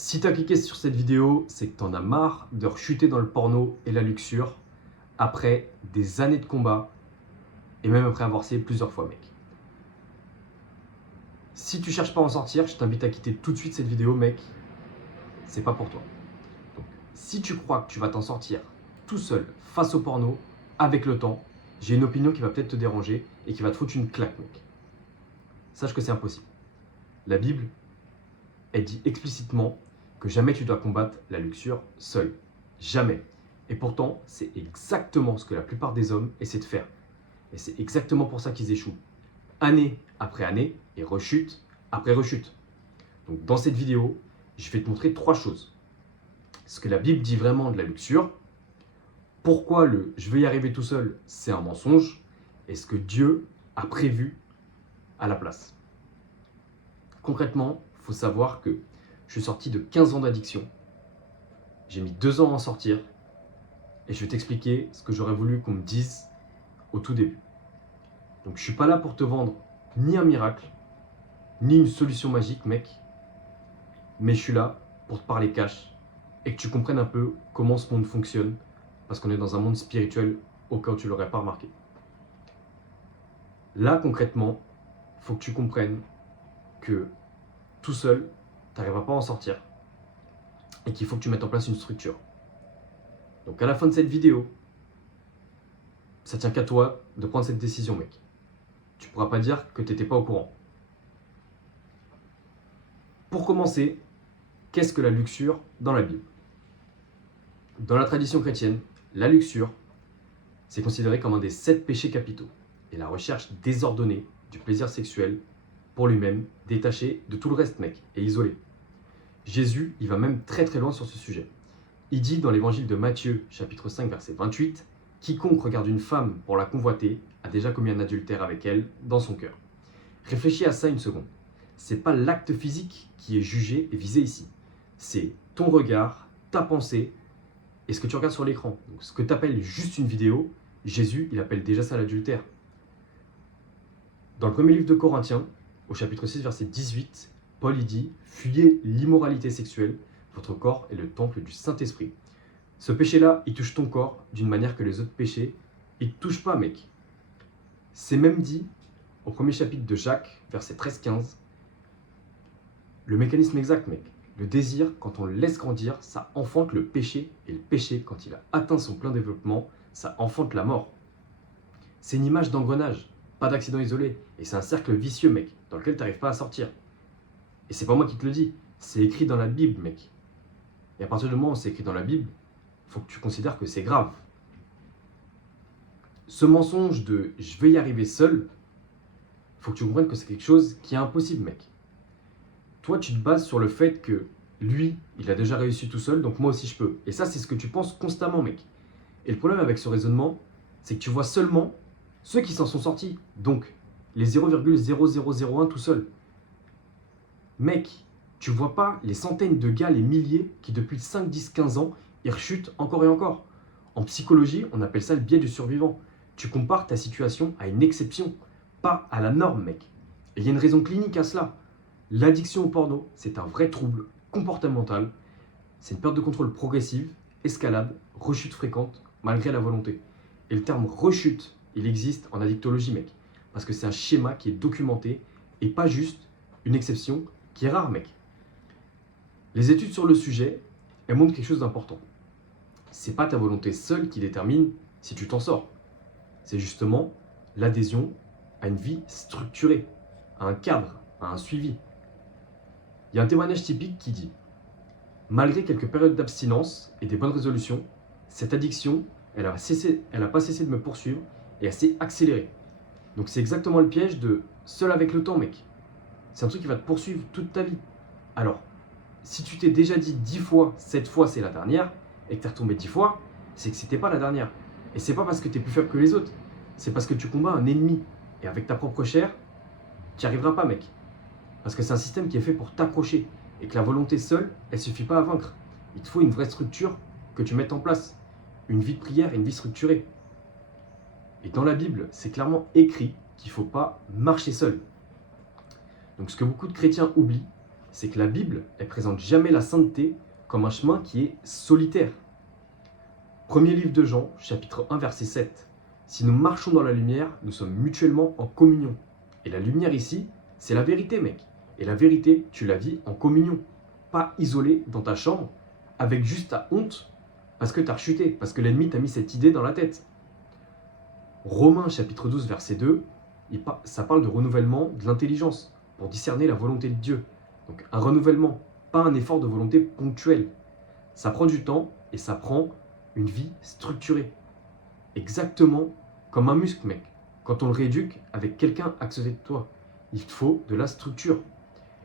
Si tu as cliqué sur cette vidéo, c'est que tu en as marre de rechuter dans le porno et la luxure après des années de combat et même après avoir essayé plusieurs fois, mec. Si tu cherches pas à en sortir, je t'invite à quitter tout de suite cette vidéo, mec. C'est pas pour toi. Donc, si tu crois que tu vas t'en sortir tout seul face au porno, avec le temps, j'ai une opinion qui va peut-être te déranger et qui va te foutre une claque, mec. Sache que c'est impossible. La Bible, elle dit explicitement que jamais tu dois combattre la luxure seul. Jamais. Et pourtant, c'est exactement ce que la plupart des hommes essaient de faire. Et c'est exactement pour ça qu'ils échouent. Année après année et rechute après rechute. Donc dans cette vidéo, je vais te montrer trois choses. Ce que la Bible dit vraiment de la luxure, pourquoi le je vais y arriver tout seul, c'est un mensonge, et ce que Dieu a prévu à la place. Concrètement, il faut savoir que je suis sorti de 15 ans d'addiction. J'ai mis 2 ans à en sortir. Et je vais t'expliquer ce que j'aurais voulu qu'on me dise au tout début. Donc je suis pas là pour te vendre ni un miracle, ni une solution magique, mec. Mais je suis là pour te parler cash et que tu comprennes un peu comment ce monde fonctionne. Parce qu'on est dans un monde spirituel au cas où tu l'aurais pas remarqué. Là, concrètement, il faut que tu comprennes que tout seul, tu n'arriveras pas à en sortir. Et qu'il faut que tu mettes en place une structure. Donc à la fin de cette vidéo, ça tient qu'à toi de prendre cette décision, mec. Tu pourras pas dire que tu n'étais pas au courant. Pour commencer, qu'est-ce que la luxure dans la Bible? Dans la tradition chrétienne, la luxure, c'est considéré comme un des 7 péchés capitaux et la recherche désordonnée du plaisir sexuel pour lui-même, détaché de tout le reste, mec, et isolé. Jésus, il va même très très loin sur ce sujet. Il dit dans l'évangile de Matthieu, chapitre 5, verset 28, « Quiconque regarde une femme pour la convoiter a déjà commis un adultère avec elle dans son cœur. » Réfléchis à ça une seconde. C'est pas l'acte physique qui est jugé et visé ici. C'est ton regard, ta pensée et ce que tu regardes sur l'écran. Donc, ce que tu appelles juste une vidéo, Jésus, il appelle déjà ça l'adultère. Dans le premier livre de Corinthiens, au chapitre 6, verset 18, Paul il dit « Fuyez l'immoralité sexuelle, votre corps est le temple du Saint-Esprit. » Ce péché-là, il touche ton corps d'une manière que les autres péchés, il ne te touchent pas, mec. C'est même dit au premier chapitre de Jacques, verset 13-15, le mécanisme exact, mec. Le désir, quand on le laisse grandir, ça enfante le péché. Et le péché, quand il a atteint son plein développement, ça enfante la mort. C'est une image d'engrenage, pas d'accident isolé. Et c'est un cercle vicieux, mec, dans lequel tu n'arrives pas à sortir. Et c'est pas moi qui te le dis, c'est écrit dans la Bible, mec. Et à partir du moment où c'est écrit dans la Bible, il faut que tu considères que c'est grave. Ce mensonge de « je vais y arriver seul », il faut que tu comprennes que c'est quelque chose qui est impossible, mec. Toi, tu te bases sur le fait que lui, il a déjà réussi tout seul, donc moi aussi je peux. Et ça, c'est ce que tu penses constamment, mec. Et le problème avec ce raisonnement, c'est que tu vois seulement ceux qui s'en sont sortis. Donc, les 0,0001 tout seul. Mec, tu vois pas les centaines de gars, les milliers, qui depuis 5, 10, 15 ans, ils rechutent encore et encore. En psychologie, on appelle ça le biais du survivant. Tu compares ta situation à une exception, pas à la norme, mec. Et il y a une raison clinique à cela. L'addiction au porno, c'est un vrai trouble comportemental. C'est une perte de contrôle progressive, escalade, rechute fréquente, malgré la volonté. Et le terme rechute, il existe en addictologie, mec. Parce que c'est un schéma qui est documenté et pas juste une exception qui est rare, mec. Les études sur le sujet, elles montrent quelque chose d'important. C'est pas ta volonté seule qui détermine si tu t'en sors. C'est justement l'adhésion à une vie structurée, à un cadre, à un suivi. Il y a un témoignage typique qui dit « Malgré quelques périodes d'abstinence et des bonnes résolutions, cette addiction, elle a pas cessé de me poursuivre et elle s'est accélérée. » Donc c'est exactement le piège de « seul avec le temps, mec ». C'est un truc qui va te poursuivre toute ta vie. Alors, si tu t'es déjà dit 10 fois, cette fois c'est la dernière, et que tu es retombé 10 fois, c'est que c'était pas la dernière. Et c'est pas parce que tu es plus faible que les autres, c'est parce que tu combats un ennemi. Et avec ta propre chair, tu n'y arriveras pas, mec. Parce que c'est un système qui est fait pour t'accrocher. Et que la volonté seule, elle suffit pas à vaincre. Il te faut une vraie structure que tu mettes en place. Une vie de prière et une vie structurée. Et dans la Bible, c'est clairement écrit qu'il ne faut pas marcher seul. Donc ce que beaucoup de chrétiens oublient, c'est que la Bible, elle présente jamais la sainteté comme un chemin qui est solitaire. Premier livre de Jean, chapitre 1, verset 7. Si nous marchons dans la lumière, nous sommes mutuellement en communion. Et la lumière ici, c'est la vérité, mec. Et la vérité, tu la vis en communion. Pas isolé dans ta chambre, avec juste ta honte, parce que tu as rechuté, parce que l'ennemi t'a mis cette idée dans la tête. Romains chapitre 12, verset 2, ça parle de renouvellement de l'intelligence, pour discerner la volonté de Dieu. Donc un renouvellement, pas un effort de volonté ponctuel. Ça prend du temps et ça prend une vie structurée. Exactement comme un muscle, mec. Quand on le rééduque avec quelqu'un à côté de toi, il te faut de la structure.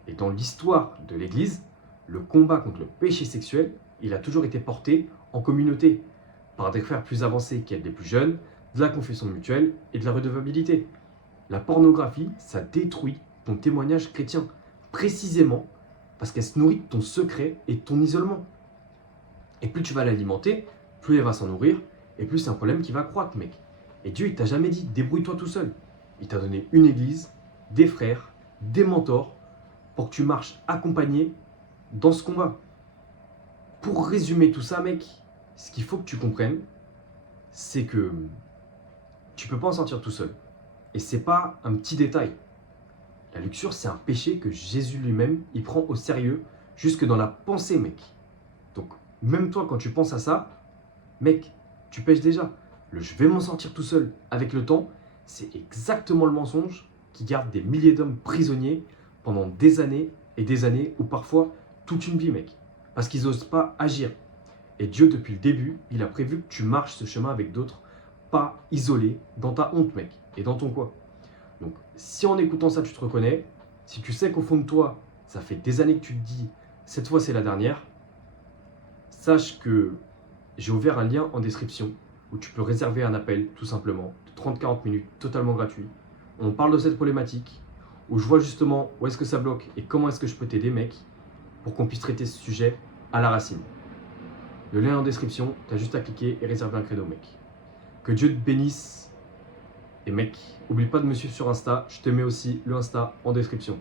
Et dans l'histoire de l'Église, le combat contre le péché sexuel, il a toujours été porté en communauté, par des frères plus avancés qui aident les plus jeunes, de la confession mutuelle et de la redevabilité. La pornographie, ça détruit ton témoignage chrétien, précisément parce qu'elle se nourrit de ton secret et de ton isolement. Et plus tu vas l'alimenter, plus elle va s'en nourrir, et plus c'est un problème qui va croître, mec. Et Dieu, il t'a jamais dit, débrouille-toi tout seul. Il t'a donné une église, des frères, des mentors, pour que tu marches accompagné dans ce combat. Pour résumer tout ça, mec, ce qu'il faut que tu comprennes, c'est que tu peux pas en sortir tout seul. Et c'est pas un petit détail. La luxure, c'est un péché que Jésus lui-même, il prend au sérieux, jusque dans la pensée, mec. Donc, même toi, quand tu penses à ça, mec, tu pêches déjà. Le je vais m'en sortir tout seul avec le temps, c'est exactement le mensonge qui garde des milliers d'hommes prisonniers pendant des années et des années, ou parfois toute une vie, mec. Parce qu'ils n'osent pas agir. Et Dieu, depuis le début, il a prévu que tu marches ce chemin avec d'autres, pas isolé dans ta honte, mec, et dans ton coin. Donc, si en écoutant ça, tu te reconnais, si tu sais qu'au fond de toi, ça fait des années que tu te dis, cette fois c'est la dernière, sache que j'ai ouvert un lien en description où tu peux réserver un appel, tout simplement, de 30-40 minutes, totalement gratuit. On parle de cette problématique, où je vois justement où est-ce que ça bloque et comment est-ce que je peux t'aider, mec, pour qu'on puisse traiter ce sujet à la racine. Le lien en description, tu as juste à cliquer et réserver un créneau, mec. Que Dieu te bénisse. Et mec, oublie pas de me suivre sur Insta, je te mets aussi le Insta en description.